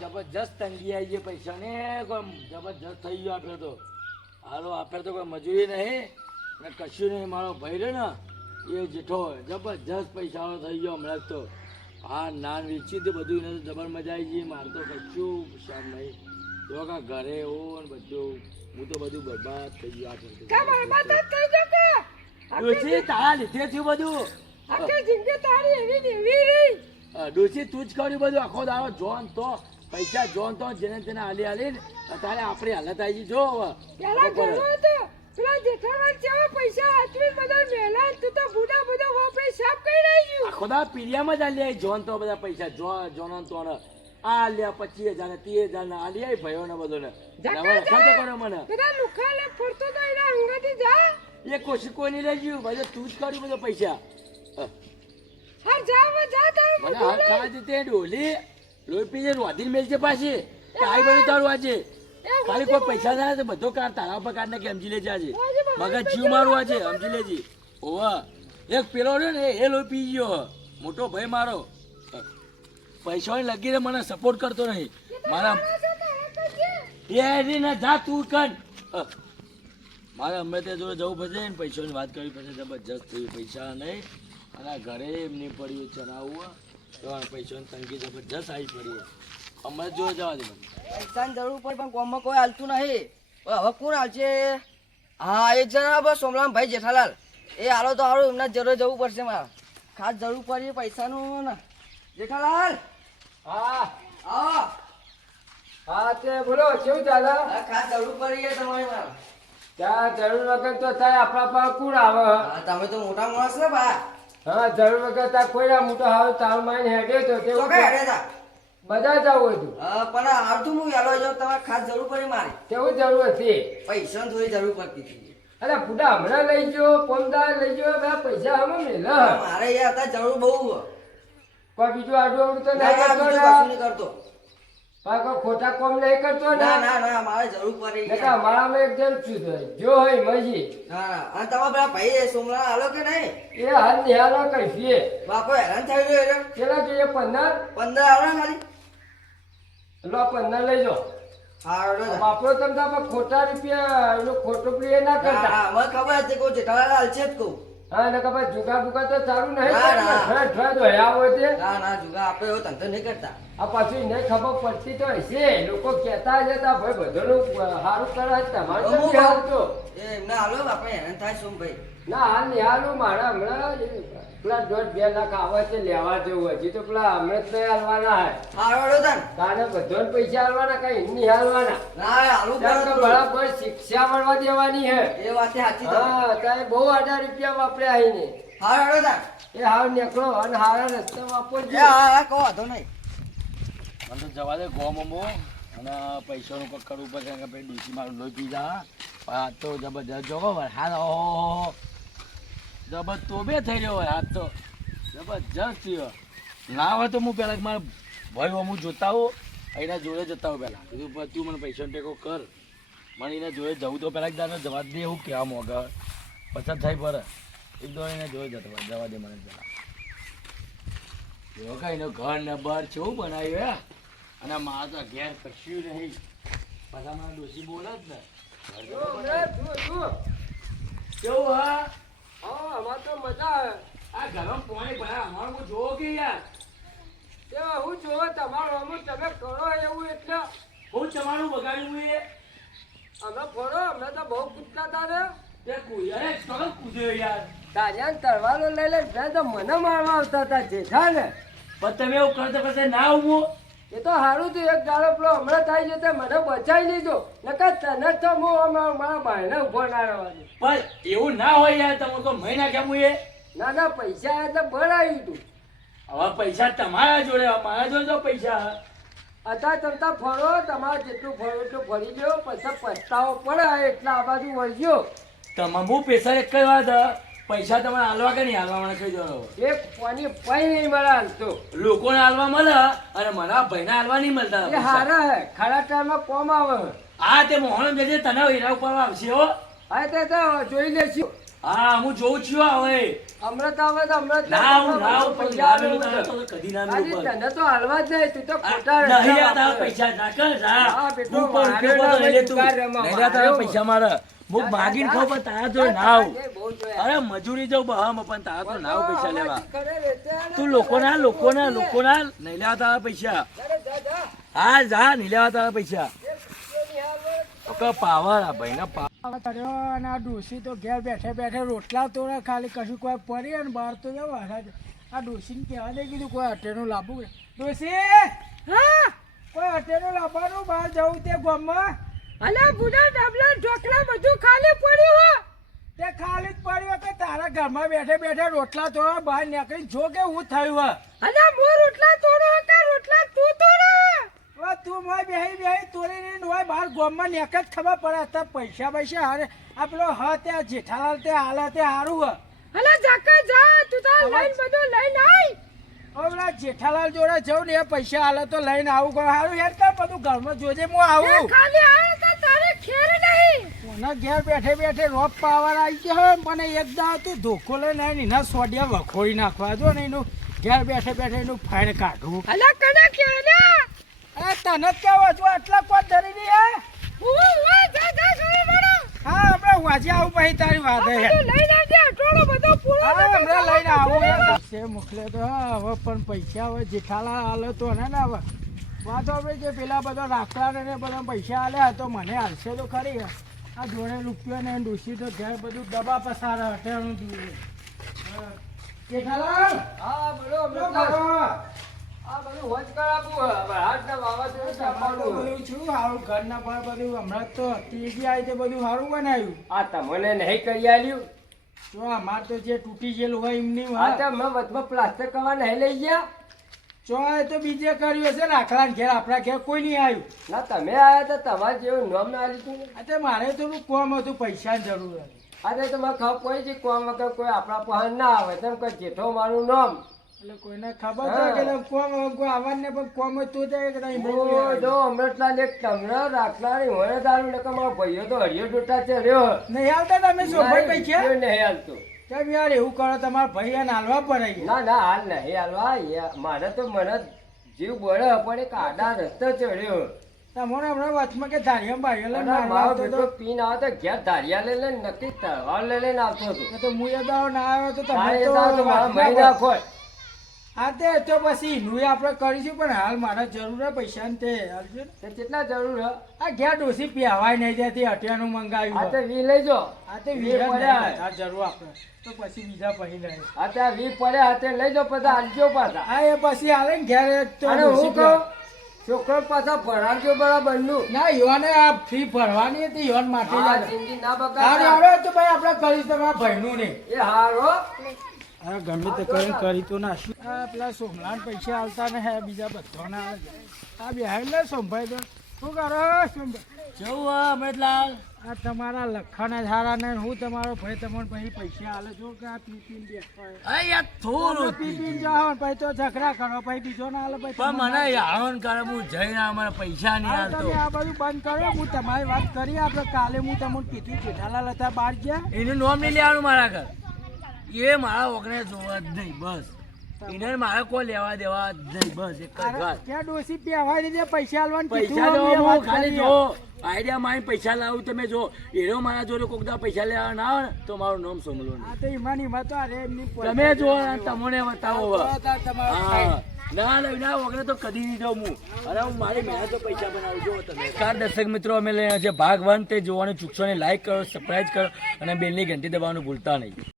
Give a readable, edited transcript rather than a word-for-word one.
જબરજસ્ત તંગી આવી ગઈ પૈસા ને જબરજસ્ત થઈ ગયો આપણે તો હાલો આપણે તો કોઈ મજૂરી નહીં ને કશું નહીં મારો ભાઈ રહ્યો ને એ જેઠો જબરજસ્ત પૈસાનો થઈ ગયો હમણાં તો હા નાન વેચી તે બધું એને તો જબર મજા આવી ગઈ મારે તો કશું શામ નહીં જો કા ઘરે એવું ને બધું હું તો બધું બરબાદ થઈ ગયું આ તારા લીધે થયું બધું ડોસી તું જ કર્યું બધું આખો દાડો જોન તો પૈસા જોન તો જેને તેને હાલી હાલી ને તારે આપણી હાલત આવી જો ખોદા પીડિયામાં જ હાલી જોન તો બધા પૈસા જોન તો આ લ્યા 25,000 ને 30,000 ને હાલી આવી ભાઈઓ ને બધો ને કરો મને એ કોશી કોઈ નહીં લઈ ગયું ભાઈ તું જ કર્યું બધો પૈસા મને હાથ ખાવા જતે ડોલી લોહી પીજે રોધીને મેલ છે પાછી કાઈ બન્યું તારું આજે ખાલી કોઈ પૈસા ના તો બધો કાર તારા પર કાઢને કે સમજી લેજે આજે મગજ જીવ મારું આજે સમજી લેજે ઓવા એક પેલો રહ્યો ને એ લોહી પી ગયો મોટો ભાઈ મારો પૈસા લગીને મને સપોર્ટ કરતો નહીં મારા એ ના જા તું કર મારે અમે તે જોડે જવું પડશે ને પૈસાની વાત કરવી પડશે જબરજસ્ત થયું પૈસા નહીં અને ઘરે એમની પડ્યું ચલાવવું તો પૈસાની તંગી જબરજસ્ત આવી પડી અમે જોઈ જવા દે પૈસાની જરૂર પડે પણ ગામમાં કોઈ હાલતું નહીં હવે કોણ હાલશે હા એક જણા બસ સોમલાલભાઈ જેઠાલાલ એ હાલો તો હાલો એમના જરૂર જવું પડશે મારે ખાસ જરૂર પડી પૈસાનું ને જેઠાલાલ હા હા હા તે બોલો કેવું ચાલે ખાસ જરૂર પડી છે તમારી મારે ત્યાં જરૂર વગર તો થાય આપણા પાસે કોણ આવે તમે તો મોટા માણસ ને બા હા જરૂર વગર ત્યાં કોઈ ના મોટો આવે તારું માઈને હેડે તો કેવું બધા જવું હતું પણ આવતું હું વહેલો જાઉં તમારે ખાસ જરૂર પડી મારી કેવું જરૂર હતી પૈસાની થોડી જરૂર પડતી હતી અરે બુડા હમણાં લઈ ગયો પમદાર લઈ ગયો પૈસા હમ મેલા મારે યાર અત્યારે જરૂર બહુ કોઈ બીજું આડું આવડું તો નહીં કરતો કોઈ ખોટા કોમ નહીં કરતો ના મારે જરૂર પડી મારામાં એક જણ છું જો હોય મજી હા અને તમારા પેલા ભાઈ સોમલા હાલો કે નહીં એ હાલ નિહાલો કઈ બાપો હેરાન થઈ રહ્યો કેટલા જોઈએ 15 આવે ખાલી લો 15 લઈ જાઓ બાપરો તમને ખોટા રૂપિયા એનો ખોટો પ્રિય ના કરતા મને ખબર હતી કહું જેઠાલાલ હાલ છે જ કહું હા ને કપાસ જુગા બુગા તો સારું નહીં ના જુગા આપણે એવો ધંધો નહીં કરતા આ પાછું નહીં ખબર પડતી તો હશે લોકો કહેતા જતા ભાઈ બધાનું સારું કરે તમારું તો એમને હાલો આપણે હેરાન થાય સોમભાઈ ના હાલ નહીં હાલું મારા હમણાં પેલા 1.5-2 લાખ આવે છે લેવા જેવું હજી તો પેલા હમણાં જ નહીં હાલવાના તારે બધા પૈસા હાલવાના કઈ નહીં હાલવાના બરાબર શિક્ષા મળવા દેવાની હે એ વાત સાચી હા તારે બહુ 18 રૂપિયા વાપરે આવીને એ હાવ નીકળો અને હારા રસ્તે વાપરજો કહો વાંધો નહીં મને તો જવા દે ગોમો અને પૈસાનું કંઈક કરવું પડશે કે ભાઈ ડીસી મારું લોહી પી જા હાથ તો જબરજસ્ત જોવો હાથ ઓહો જબર તો બે થઈ રહ્યો હોય હાથ તો જબરજસ્ત થયો ના હોય તો હું પહેલાં મારા ભાઈ હું જોતા હોઉં એના જોડે જતા હોઉં પહેલાં કીધું તું મને પૈસાનો ટેકો કર મને એના જોડે જવું તો પહેલાં એકદમ જવા દે એવું કહેવા મોગા પછાત થાય પર એકદમ એને જોડે જવા દે મને પહેલાં જો કાંઈ એનો ઘર ને બહાર છે એવું બનાવ્યું અને મારા તો ઘેર કશું નહીં પાછા મારા ડોસી બોલે જ ને કેવું હા અમારે તો મજા આ ઘરમાં પાણી ભરા અમારું હું જોવો કે યાર હું જોવો તમારું અમુક તમે કરો એવું એટલે હું તમારું બગાડ્યું એ અમે ફરો અમે તો બહુ કૂદતા હતા ને તે કૂદ્યા કરો કૂદ્યો યાર તારિયા તરવાનો લઈ લે તો મને મારવા આવતા હતા જેઠા ને પણ તમે એવું કરતો કરતા ના ઉભો એ તો સારું થયું એક દાડો પેલો હમણાં થાય છે તે મને બચાવી લીધો નકર તને તો હું મારા ભાઈને ઉભો ના રહેવાનું પણ એવું ના હોય યાર તમે તો મહિના કેમ એ ના પૈસા એટલે ભરાયું તું હવે પૈસા તમારા જોડે મારા જોડે તો પૈસા અત્યારે તમતા ફરો તમારે જેટલું ફરો એટલું ફરી ગયો પછી પસ્તાવો પડે એટલે આ બાજુ વળજો તમે હું પૈસા એક કઈ વાત પૈસા તમારે હાલવા કે નહીં હાલવા મને કહી દો એક પાણી પૈ નહીં મળે હાલતો લોકોને હાલવા મળે અને મારા ભાઈને હાલવા નહીં મળતા એ હારા હે ખરા ટાઈમમાં કોમ આવે હા તે મોહન જજે તને એના ઉપર આવશે હો હા તે તો જોઈ લેશું હા હું જોઉં છું હવે અમૃત આવે તો અમૃત નાવ પૈસા પણ આલે લાવેલું હું તારે તો કદી ના આજે મેળવું પડે. તને તો હાલવા જ નહીં તું તો ખોટા નહીં રસ્તા આ તારા વાપરે. પૈસા નાખે જા હા, બેટો, હું પણ મારે રૂપિયો ના બધો લઈ લે તું. દુકાન રમવા, લઈ લે તારા મારે પૈસા મારે હું જા, માગીને જા, ખાઉં પણ તારા જોડે ના આવું. એ બહુ જોયા. અરે મજૂરી જાઉં બહામાં પણ તારા તો ના આવું પૈસા લેવા કરે રેતે આલે તું તો લોકોના વાત લોકોના ખોટી છે. લોકોના નહીં લેવા તારા પૈસા અરે જા, જા. હા જા નહીં લેવા તારા પૈસા એ રૂપિયાની હાલ તો કે પાવર આ ભાઈના પાવર કર્યો અને આ ડોસી તો ઘેર બેઠે બેઠે રોટલા તોડે ખાલી કશું કોઈ પડી અને બહાર તો જવા આ ડોસીને કહેવા દે કીધું કોઈ અટેનું લાવવું ડોસી હા કોઈ અટેનું લાવવાનું બહાર જવું તે ગામમાં અલા બુડા ડબલા ઢોકળા બધું ખાલી પડ્યું હો તે ખાલી જ પડ્યું કે તારા ઘરમાં બેઠે બેઠે રોટલા તોડવા બહાર નીકળી જો કે હું થયું હે અલા મો રોટલા તોડો કે રોટલા તું તોડે હવે તું મોય બેહી તોડીને નોય બહાર ગામમાં નેક જ ખબર પડે અત્યારે પૈસા હારે આ પેલો હ તે જેઠાલાલ તે હાલે તે હારું હ અલા જાકે જા તું તાર લઈને બધું લઈને આય ઓ પેલા જેઠાલાલ જોડે જઉં ને એ પૈસા હાલે તો લઈને આવું કોઈ હારું યાર તાર બધું ઘરમાં જોજે હું આવું ખાલી આવે તો તારે ખેર નહીં કોના ઘેર બેઠે બેઠે રોપ પાવર આવી ગયો હે મને એક દા તું ધોકો લઈને આવીને એના સોડિયા વખોડી નાખવા જો ને એનું ઘેર બેઠે બેઠે એનું ફાઈન કાઢવું અલા કને કે ને અરે તને કેવો છો આટલા કોણ ધરી ની હે હા આપણે વાજે આવું પછી તારી વાત હે લઈને આવજે ટોળો બધો પૂરો હા હમણાં લઈને આવું છે મોકલે તો હા હવે પણ પૈસા હવે જેઠાલા હાલે તો ને હવે વાતો આપણે જે પેલા બધા રાખલા ને બધા પૈસા આલ્યા તો મને હાલશે તો ખરી આ જોડે રૂપિયા ને ડૂસી તો ઘેર બધું દબા પસાર હટેણું દૂર જેઠાલાલ હા બોલો શું અમૃતલાલ. કરો? આ બધું હોજ કરાવવું હે. હવે હાથના વાવાઝોડું સાંભળવું હે. બધું છું સારું ઘરના પર બધું હમણાં તો ટીવી આવી તે બધું સારું બનાવ્યું આ તમને નહીં કરી આલ્યું જો અમાર તો જે તૂટી ગયેલું હોય એમની આ તો હમણાં વચમાં પ્લાસ્ટર કરવા નહીં લઈ ગયા ચો એ તો બીજે કર્યું હશે રાખલા ઘેર આપણા ઘેર કોઈ નહીં આવ્યું ના તમે આયા તો તમારે જેવું નામ ના લીધું ને આ તે મારે થોડું કોમ હતું પૈસાની જરૂર હતી આજે તો મને ખબર પડી છે કોમ વગર કોઈ આપણા પહન ના આવે તેમ કોઈ જેઠો મારું નામ એટલે કોઈને ખબર છે કે તમે કોમ કોઈ આવવાનું ને પણ કોમ હોય તો જાય કે નહીં ઓ જો અમૃતલાલ એક તમને રાખલાની હોય દારૂ ને મારો ભાઈઓ તો હરિયો ડોટા છે રહ્યો નહીં આવતા તમે સોભાઈ પૈસા નહીં હાલતું કેમ યાર એવું કરો તમારા ભાઈ એને હાલવા પડે ના ના હાલ નહીં હાલવા મારે તો મને જીવ બળે પણ એક આડા રસ્તો ચડ્યો તમારે હમણાં વચમાં કે ધારિયા બારિયા લઈને અને મારવા મારો આવતો બેટો હતો. પીન આવે તો ઘેર ધારિયા લઈ લઈને નક્કી તલવાર લઈ લઈને આવતો હતો એ તો હું એ દાડો ના આવ્યો તો તારે તમે એ દાડો તો મારા વાતના મહિના પર- ખોય. હા તે તો પછી એનું આપણે કરીશું પણ હાલ મારા જરૂર હે પૈસા તે હાલજો ને. તે કેટલા જરૂર હે આ ઘેર ડોસી પીવાય નહીં દેતી અઠિયાનું આ મંગાવ્યું તો વી લઈ જો આ તે વી વીરા પડ્યા આ જરૂર આપણે તો પછી બીજા પછી લે આ તો વી પડ્યા હાથે લઈ જો પછી આલજો પાછા હા એ પછી હાલે ને ઘેર એક તો અને ડોસી હું કહું છોકરો પાછા ભણાવજો બરાબર નું ના યોને આ ફી ભરવાની હતી યોન માટે હા, લાગે. જિંદગી ના હા બગાડતા. આવડે તો ભાઈ આપણે કરીશું તમારા ભાઈનું નહીં એ હારો હા ગમે તે કરીને કરી તો નાખ્યું આ પેલા સોમલાન પૈસા આવતા ને હે બીજા બધાના આવે આ બેહાડ લે સોમભાઈ તો શું કરો સોમભાઈ જવું અમૃતલાલ આ તમારા લખાણ સારા ને હું તમારો ભાઈ તમને પછી પૈસા આલે છો કે આ પી પીને બેસતો હોય. અરે યાર થોડું પી પીને જાઓ ને પછી તો ઝઘડા કરો પછી બીજો ના આલે પછી પણ તમને મને યાળોન કરે હું જઈને અમારા પૈસા નહીં હા, તમે હાલતો આ બધું બંધ કરો હું તમારી વાત કરી આપણે કાલે હું તમને કીધું જેઠાલાલ હતા બહાર ગયા એનું નામ નહીં લેવાનું મારા ઘર એ મારા ઓગણે જોવા જ નહીં બસ એને મારે કોઈ લેવા દેવા જ નહીં બસ એક જ વાત ત્યાં ડોસી પહેવાય નહીં પૈસા આલવાનું પૈસા કીધું જો અમે વાત ખાલી કરી. જો આઈડિયા મારી પૈસા લાવું તમે જો એનો મારા જોડે કોક દા પૈસા લેવા ના આવે ને તો મારું નામ સોમલો નહીં. આ તો ઈમાન તો અરે એમની તમે જો આ તમને બતાવો હવે. તમારો હા. ના ના ના વગર તો કદી નહીં જાઉં હું અરે હું મારી મહેનત તો પૈસા બનાવું જો તમે ચાર દર્શક મિત્રો અમે લઈને છે ભાગ 1 તે જોવાનું ચૂકશો ને લાઈક કરો સબસ્ક્રાઇબ કરો અને બેલની ઘંટી દબાવવાનું ભૂલતા નહીં.